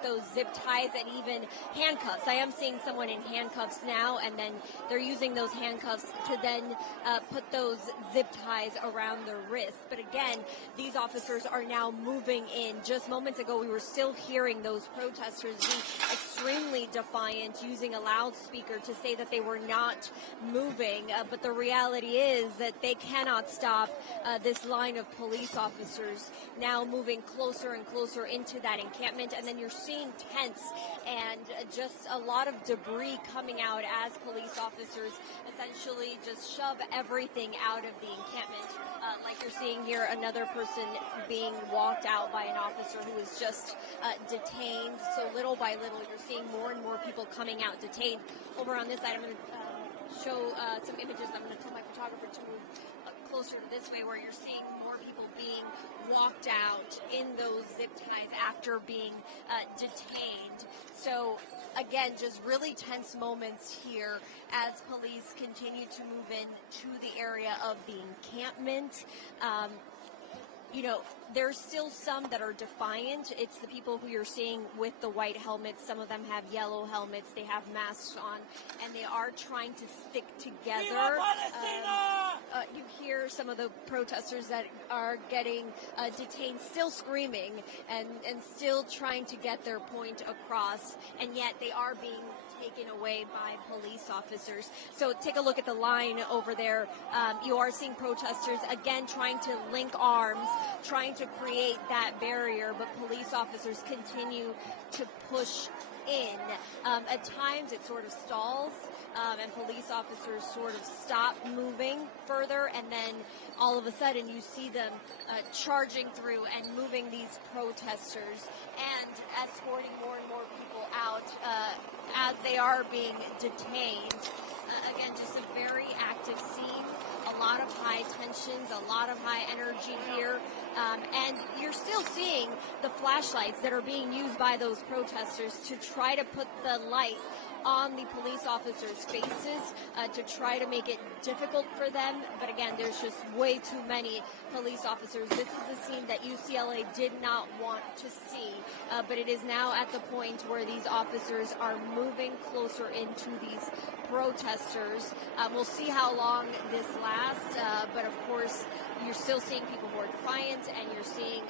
with those zip ties and even handcuffs. I am seeing someone in handcuffs now, and then they're using those handcuffs to then put those zip ties around their wrists. But again, these officers are now moving in. Just moments ago, we were still hearing those protesters be extremely defiant, using a loudspeaker to say that they were not moving. But the reality is that they cannot stop this line of police officers now moving closer and closer into that encampment. And then you're seeing tents and just a lot of debris coming out as police officers essentially just shove everything out of the encampment. Like you're seeing here, another person being walked out by an officer who is just detained. So little by little, you're seeing more and more people coming out detained. Over on this side, I'm going to show some images. I'm going to tell my photographer to move closer to this way, where you're seeing more people being walked out in those zip ties after being detained. So again, just really tense moments here as police continue to move in to the area of the encampment. You know, there's still some that are defiant. It's the people who you're seeing with the white helmets. Some of them have yellow helmets. They have masks on, and they are trying to stick together. You hear some of the protesters that are getting detained still screaming and still trying to get their point across, and yet they are being taken away by police officers. So take a look at the line over there. You are seeing protesters again trying to link arms, trying to create that barrier, but police officers continue to push in. At times it sort of stalls, and police officers sort of stop moving further, and then all of a sudden you see them charging through and moving these protesters and escorting more and more people out as they are being detained. Again, just a very active scene, a lot of high tensions, a lot of high energy here, and you're still seeing the flashlights that are being used by those protesters to try to put the light on the police officers' faces to try to make it difficult for them. But again, there's just way too many police officers. This is the scene that UCLA did not want to see, but it is now at the point where these officers are moving closer into these protesters. We'll see how long this lasts, but of course, you're still seeing people who are defiant, and you're seeing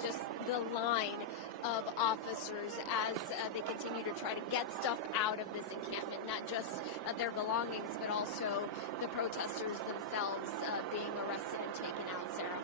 just the line of officers as they continue to try to get stuff out of this encampment, not just their belongings, but also the protesters themselves being arrested and taken out, Sarah.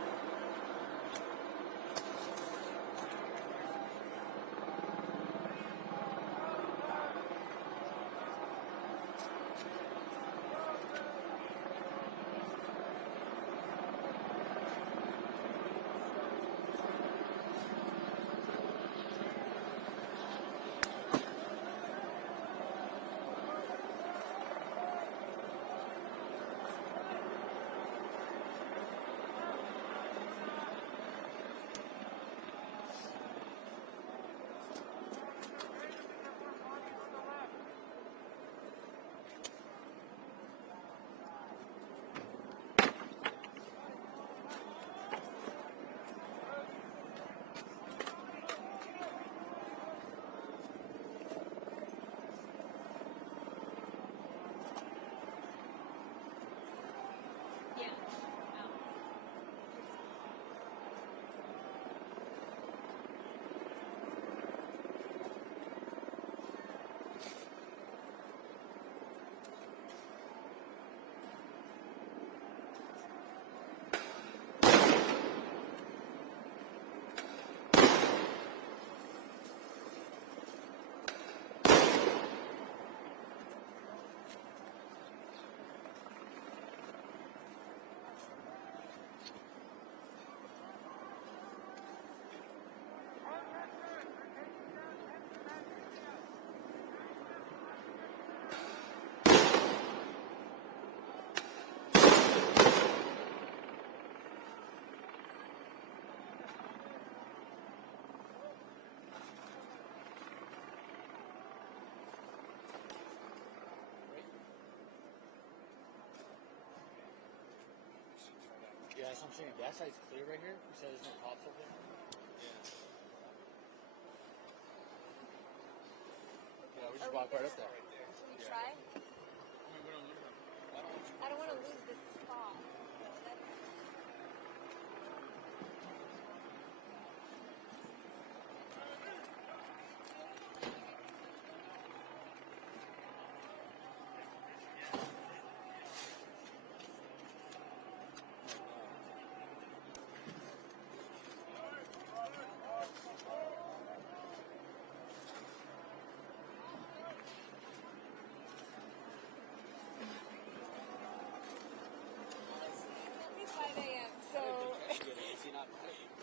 Yeah, that's what I'm saying. That side's clear right here. You said there's no cops over there? Yeah. just walk right up there. Should we try? I don't want to lose this spot.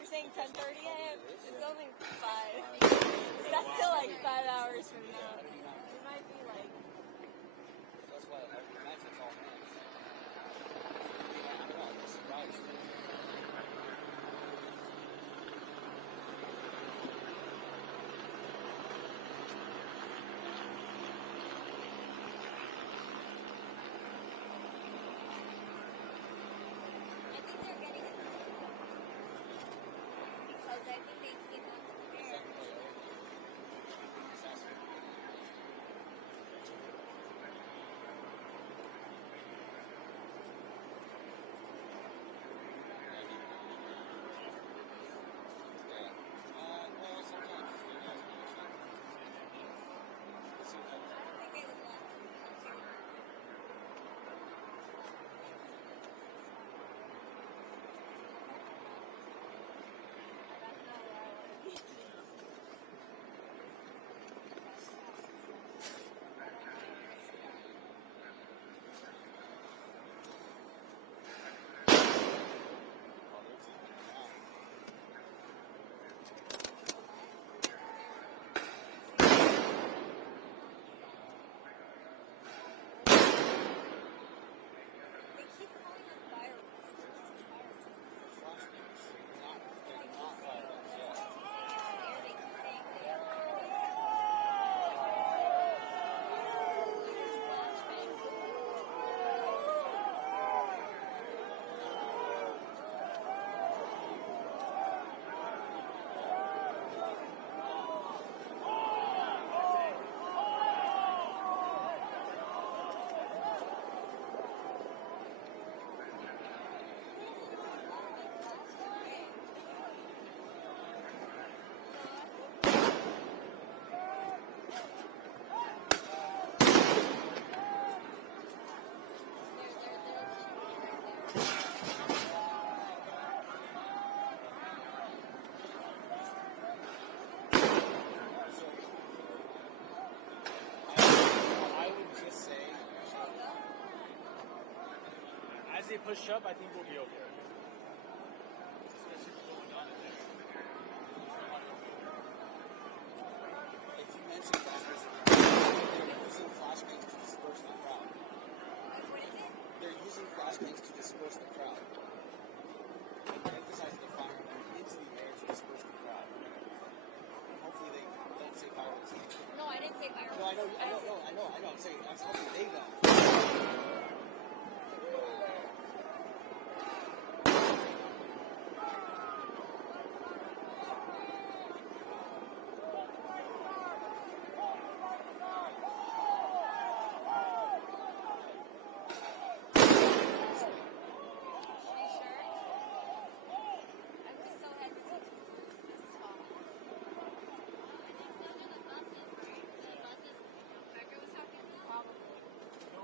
Saying 10:30 a.m. It's only 5. That's still like 5 hours from now. It might be like. That's why that's all hands. I don't know. I'm surprised. I think they're getting it. Because I think they came out prepared. As they push up, I think we'll be okay. If you mentioned flashbangs, they're using flashbangs to disperse the crowd. What is it? They're using flashbangs to disperse the crowd. And they're emphasizing the fire into the air to disperse the crowd. Hopefully they don't say violence. No, I didn't say violence. No, I know. I'm saying, that's hoping they don't. No,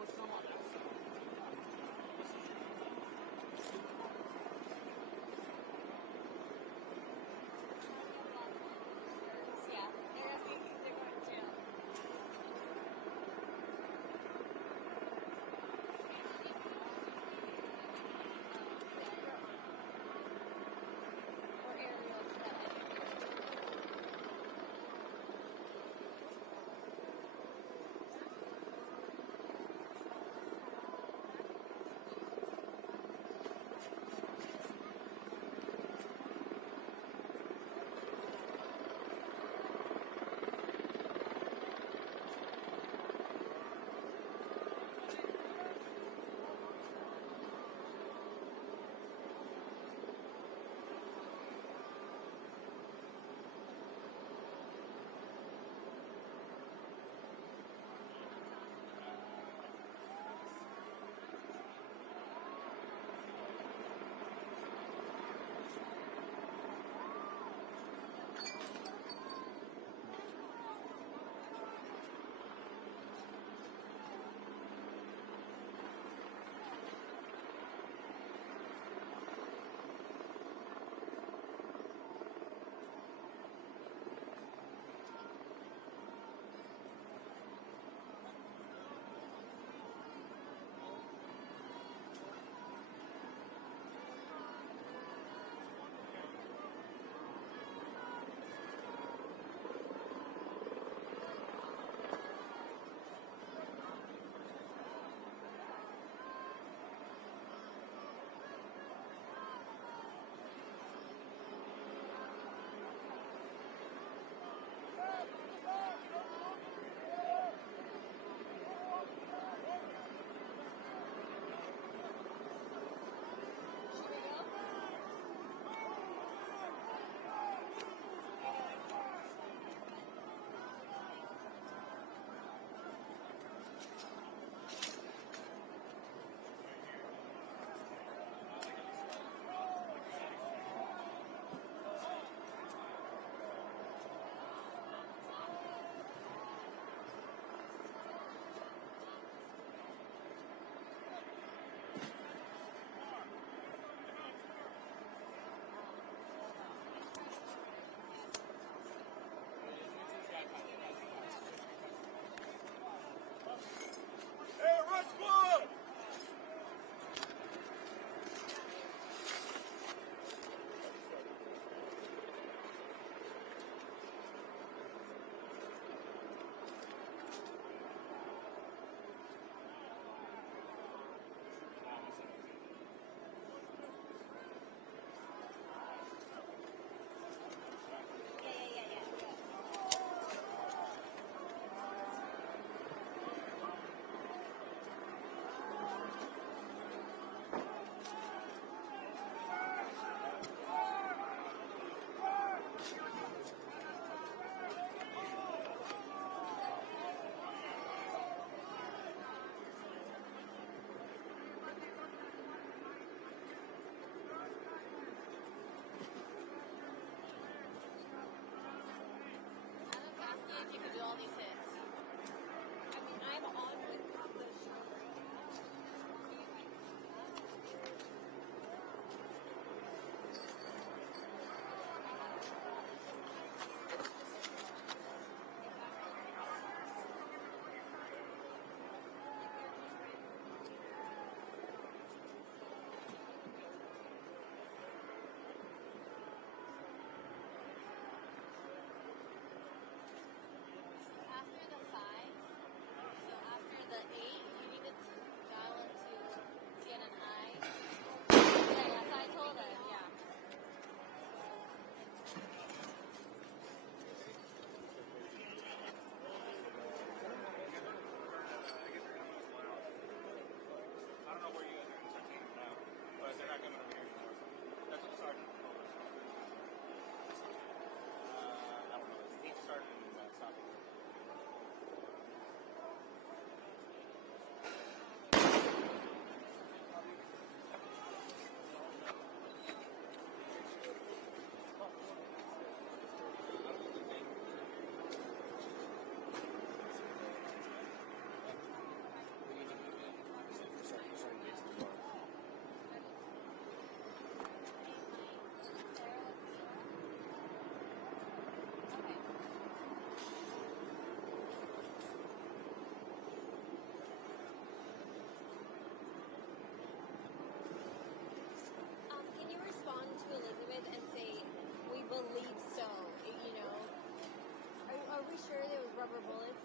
rubber bullets.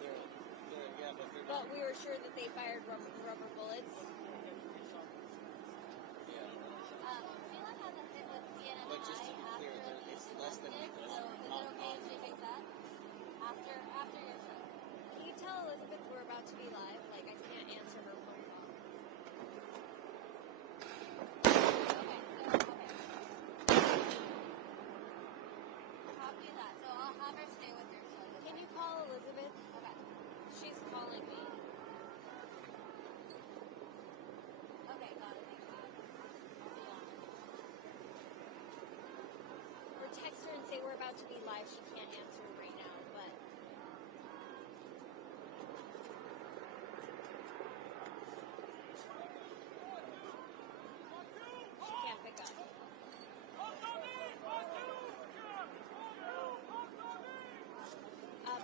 They're But we were sure that they fired rubber bullets. yeah. Milan hasn't hit with CNN But just to be after clear, the it's less than domestic, because so is it okay if she takes that? After your show. Can you tell Elizabeth we're about to be live? Like, I can't answer her phone call. Okay. Copy that. So I'll have her stay with your show. Can you call Elizabeth? Okay. She's calling me. Okay, got it. Thank you. I'll be on. Or text her and say we're about to be live. She can't answer right now, but... she can't pick up.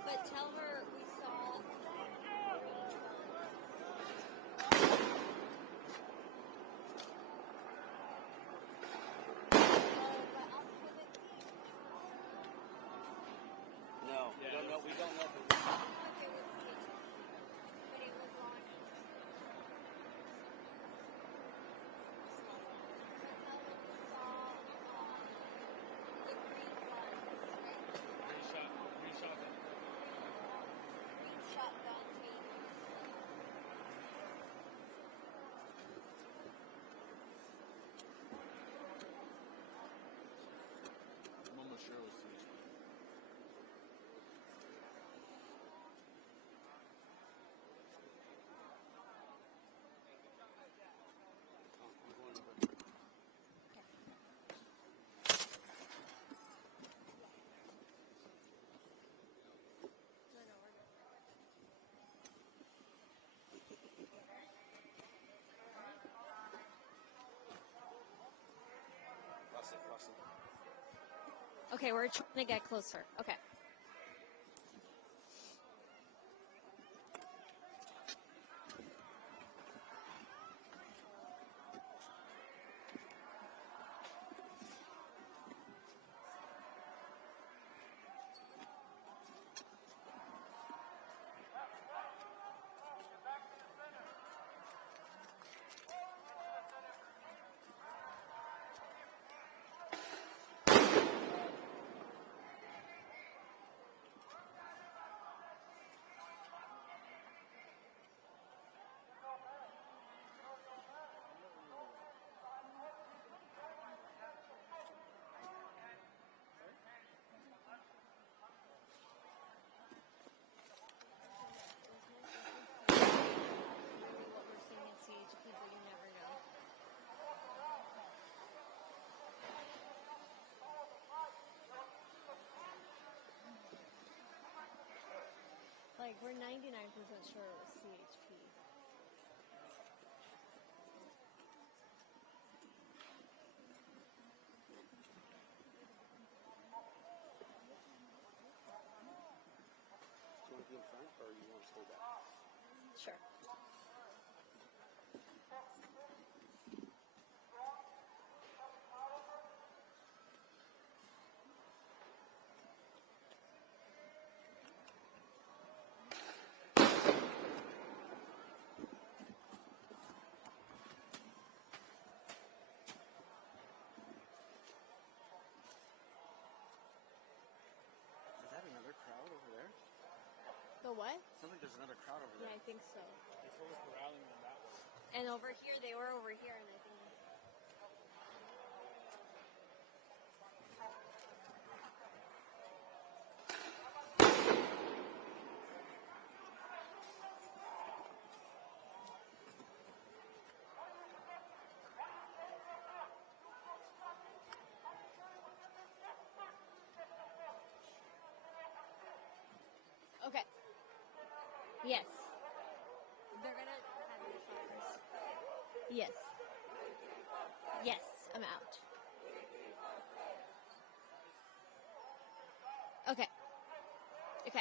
But tell her we saw... No, we don't know. We don't know. Okay, we'll see. But it was on. The green ones, right? Green shotguns being used. Mama sure will see. I'm going over. No, we're good. Russell. Okay, we're trying to get closer. Okay. Really what we're seeing in CH people, you never know. Like, we're 99% sure it was CHP. Do you want to be in front or you want to stay back? Sure. Is that another crowd over there? The what? Sounds like there's another crowd over Yeah, there. I think so. They told us to rally them that way. And over here, they were over here, and I think... Okay. Yes. They're gonna have your shot first. Yes. Yes, I'm out. Okay. Okay.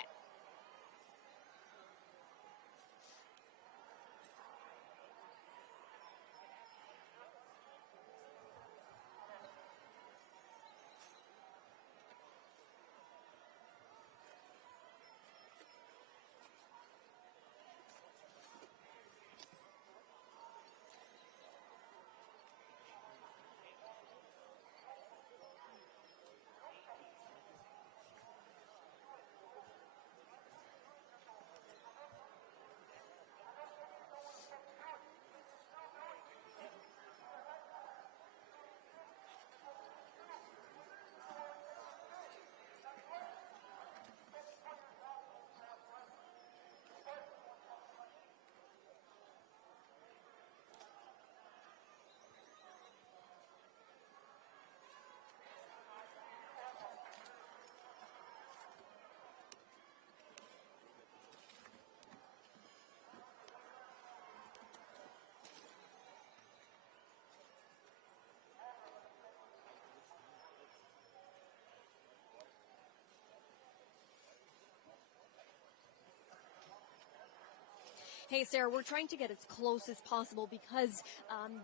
Hey, Sarah, we're trying to get as close as possible because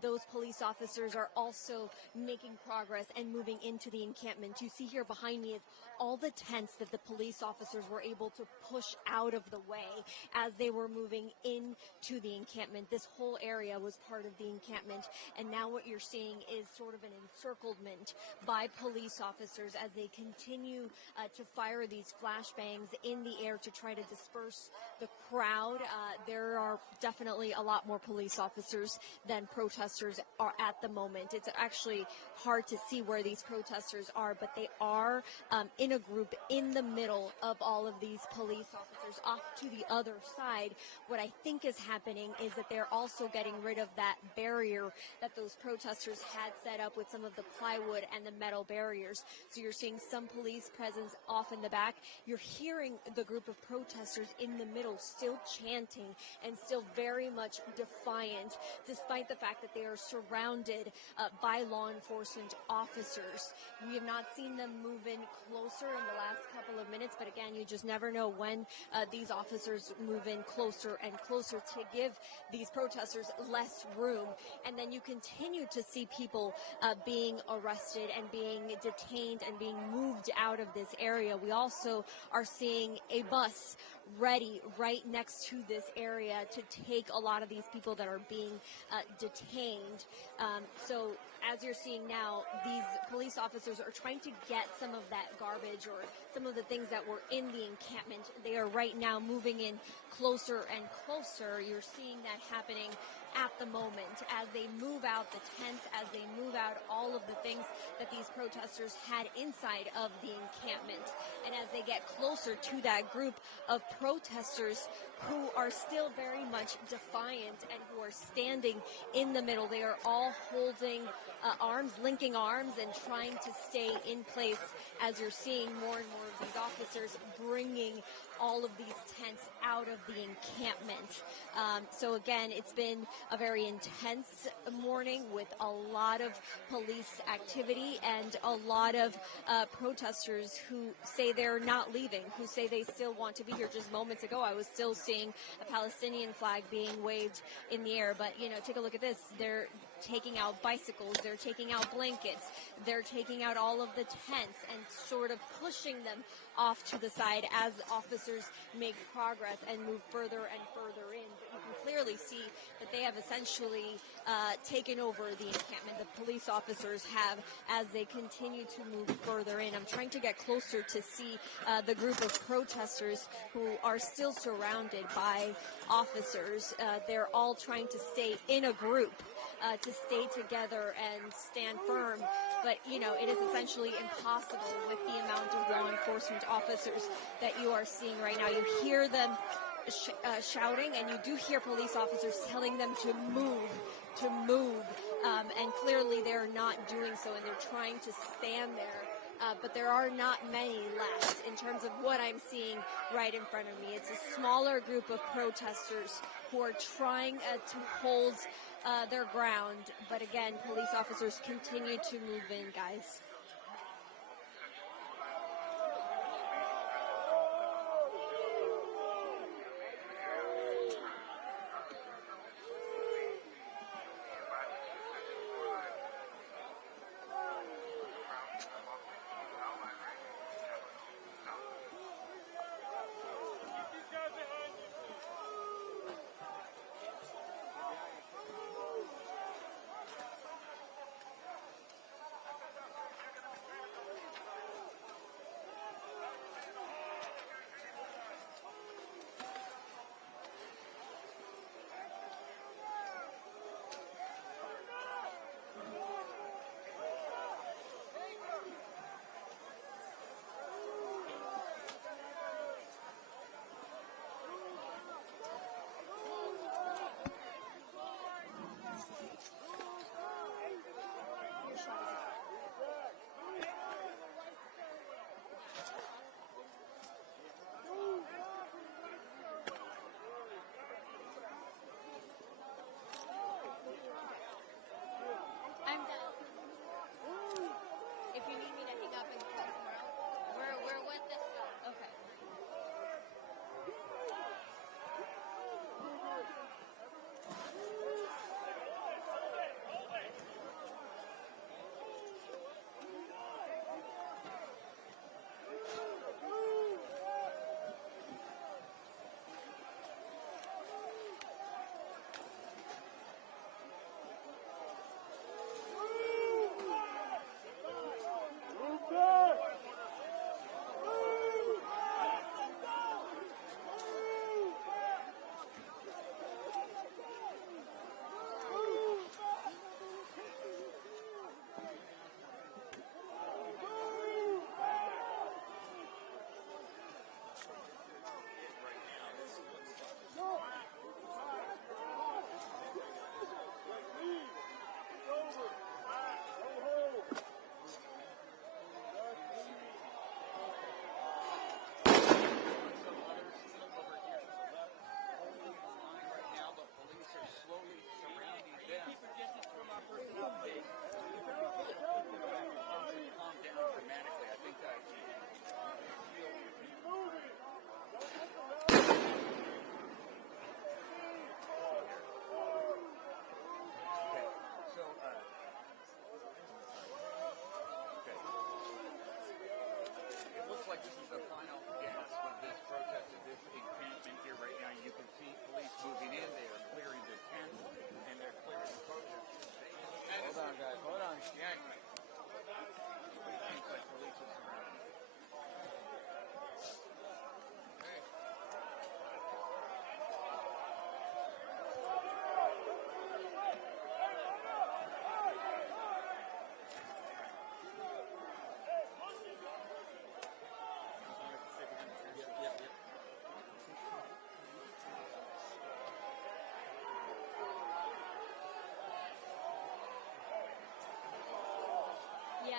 those police officers are also making progress and moving into the encampment. You see here behind me is all the tents that the police officers were able to push out of the way as they were moving into the encampment. This whole area was part of the encampment, and now what you're seeing is sort of an encirclement by police officers as they continue to fire these flashbangs in the air to try to disperse the crowd. There are definitely a lot more police officers than protesters are at the moment. It's actually hard to see where these protesters are, but they are in a group in the middle of all of these police officers off to the other side. What I think is happening is that they're also getting rid of that barrier that those protesters had set up with some of the plywood and the metal barriers. So you're seeing some police presence off in the back. You're hearing the group of protesters in the middle still chanting and still very much defiant, despite the fact that they are surrounded by law enforcement officers. We have not seen them move in closer in the last couple of minutes, but again, you just never know when these officers move in closer and closer to give these protesters less room. And then you continue to see people being arrested and being detained and being moved out of this area. We also are seeing a bus ready right next to this area to take a lot of these people that are being detained. So as you're seeing now, these police officers are trying to get some of that garbage or some of the things that were in the encampment. They are right now moving in closer and closer. You're seeing that happening at the moment as they move out the tents, as they move out all of the things that these protesters had inside of the encampment. And as they get closer to that group of protesters who are still very much defiant and who are standing in the middle, they are all holding arms, linking arms, and trying to stay in place as you're seeing more and more of these officers bringing all of these tents out of the encampment. So again, it's been a very intense morning with a lot of police activity and a lot of protesters who say they're not leaving, who say they still want to be here. Just moments ago, I was still seeing a Palestinian flag being waved in the air. But, you know, take a look at this. They're taking out bicycles, they're taking out blankets, they're taking out all of the tents and sort of pushing them off to the side as officers make progress and move further and further in. But you can clearly see that they have essentially taken over the encampment. The police officers have as they continue to move further in. I'm trying to get closer to see the group of protesters who are still surrounded by officers. They're all trying to stay in a group, to stay together and stand firm. But, you know, it is essentially impossible with the amount of law enforcement officers that you are seeing right now. You hear them shouting, and you do hear police officers telling them to move, and clearly they're not doing so, and they're trying to stand there. But there are not many left in terms of what I'm seeing right in front of me. It's a smaller group of protesters who are trying to hold their ground. But again, police officers continue to move in, guys.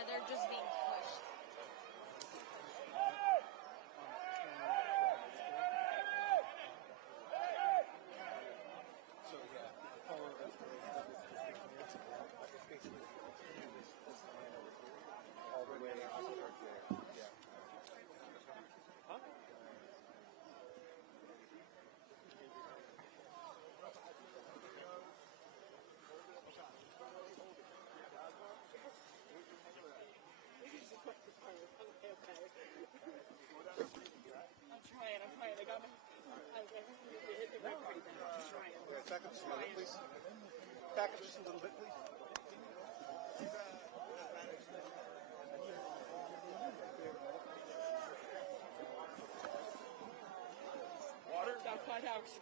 Yeah, they're just being pushed. So yeah, follow that story. It's basically this line all the way out there. Yeah. Huh? I'm trying. I got my. Back up just a little bit, please. Back up just a little bit, please. Water outside house.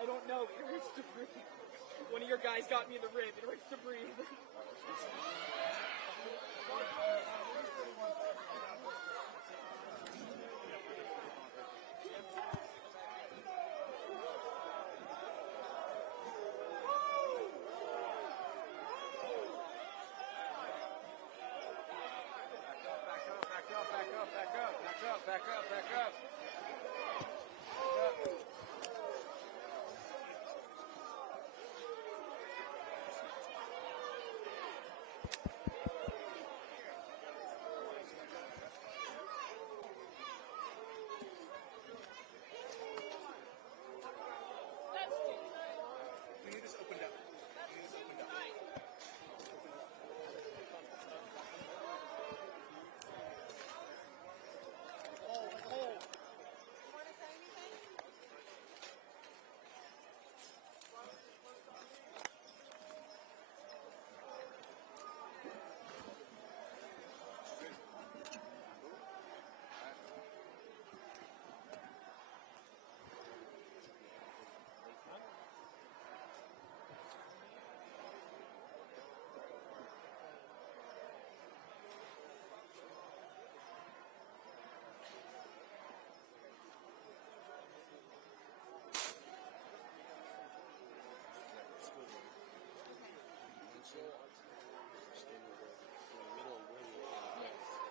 I don't know. It hurts to breathe. One of your guys got me in the rib. It hurts to breathe. Back up. You just opened up.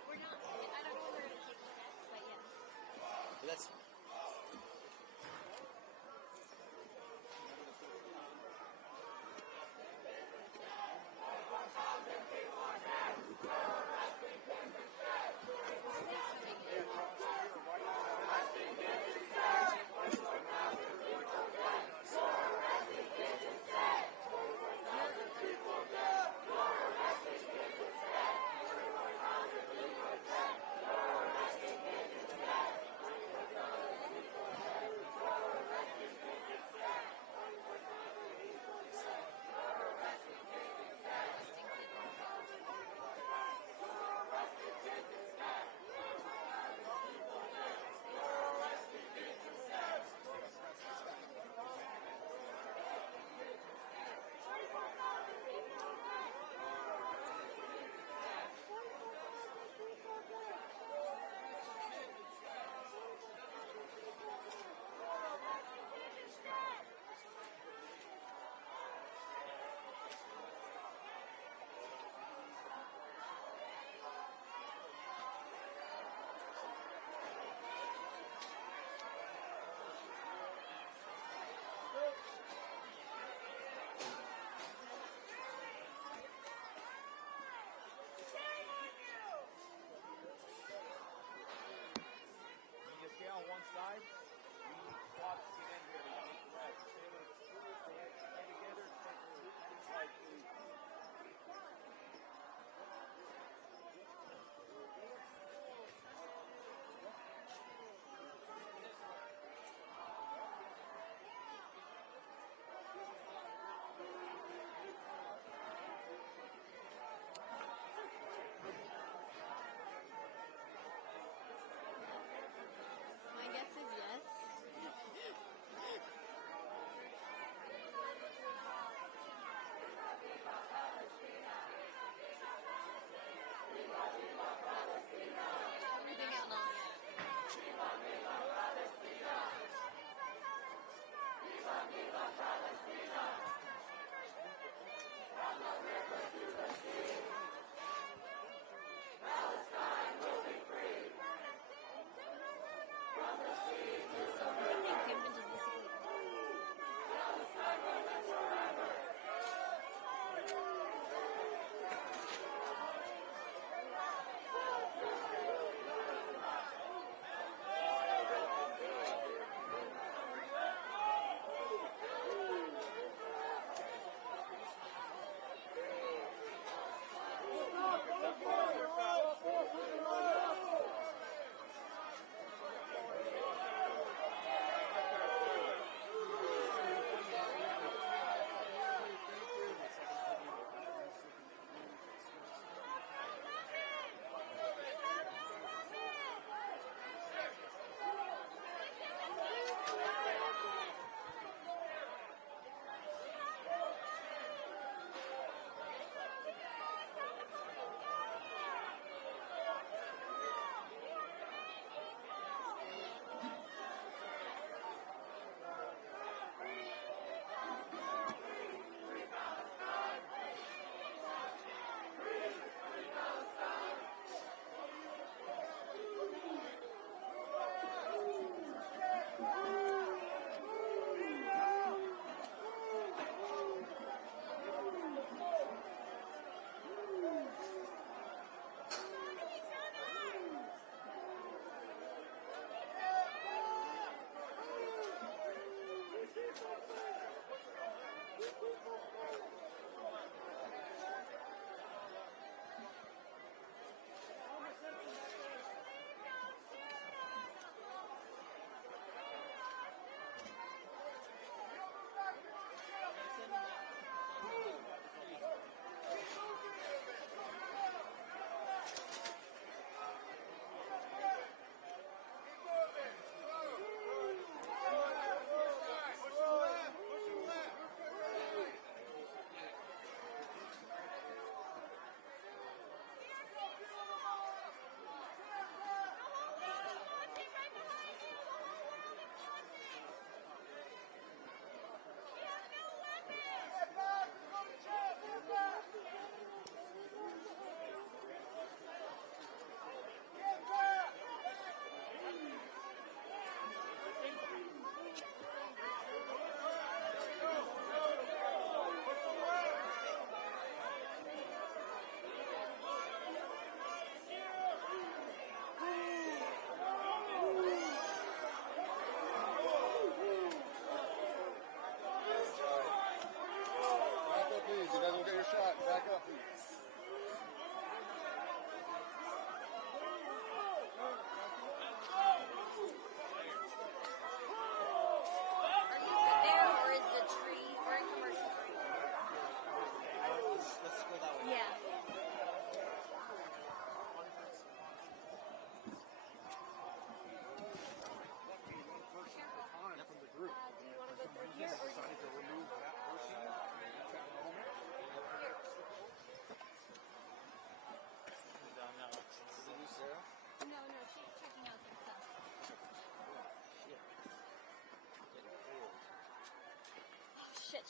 We're not, I don't know if we're going to take steps, but yes. That's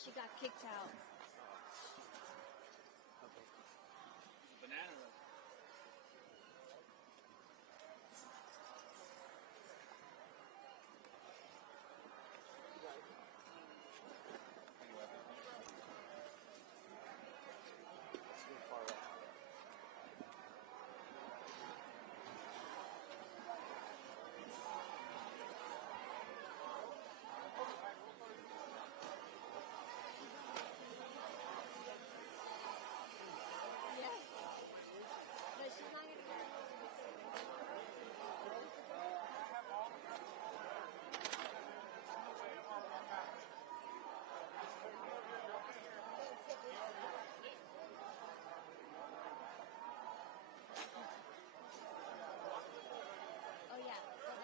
She got kicked out.